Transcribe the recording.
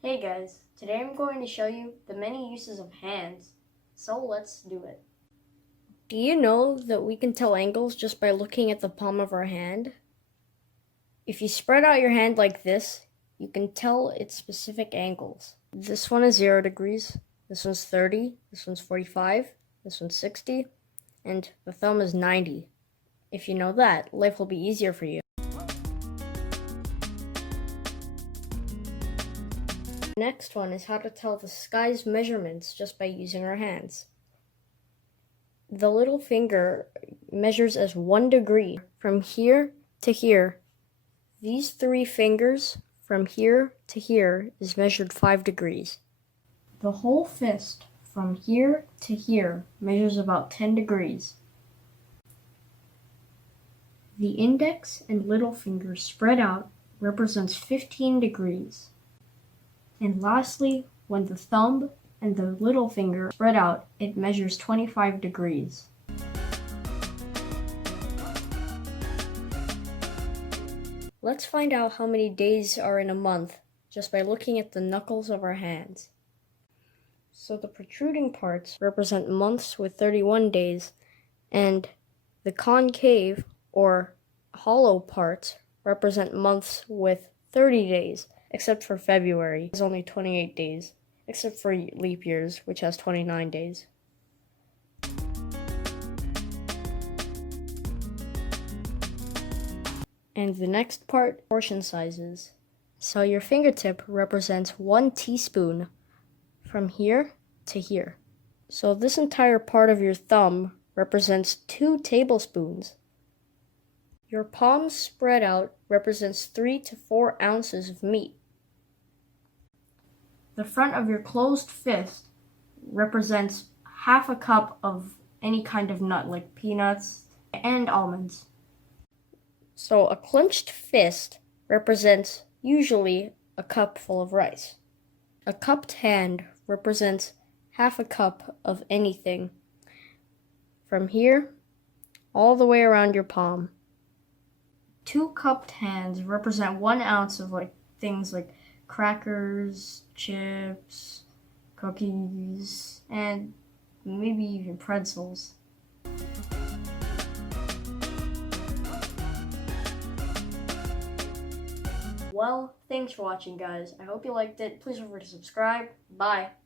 Hey guys, today I'm going to show you the many uses of hands, so let's do it. Do you know that we can tell angles just by looking at the palm of our hand? If you spread out your hand like this, you can tell its specific angles. This one is 0 degrees, this one's 30, this one's 45, this one's 60, and the thumb is 90. If you know that, life will be easier for you. The next one is how to tell the sky's measurements just by using our hands. The little finger measures as 1 degree from here to here. These 3 fingers from here to here is measured 5 degrees. The whole fist from here to here measures about 10 degrees. The index and little finger spread out represents 15 degrees. And lastly, when the thumb and the little finger spread out, it measures 25 degrees. Let's find out how many days are in a month just by looking at the knuckles of our hands. So the protruding parts represent months with 31 days, and the concave or hollow parts represent months with 30 days, except for February, it's only 28 days, except for leap years, which has 29 days. And the next part, portion sizes. So your fingertip represents 1 teaspoon from here to here. So this entire part of your thumb represents 2 tablespoons. Your palm spread out represents 3 to 4 ounces of meat. The front of your closed fist represents half a cup of any kind of nut like peanuts and almonds. So a clenched fist represents usually a cup full of rice. A cupped hand represents half a cup of anything from here all the way around your palm. 2 cupped hands represent 1 ounce of things like crackers, chips, cookies, and maybe even pretzels. Well, thanks for watching, guys. I hope you liked it. Please remember to subscribe. Bye.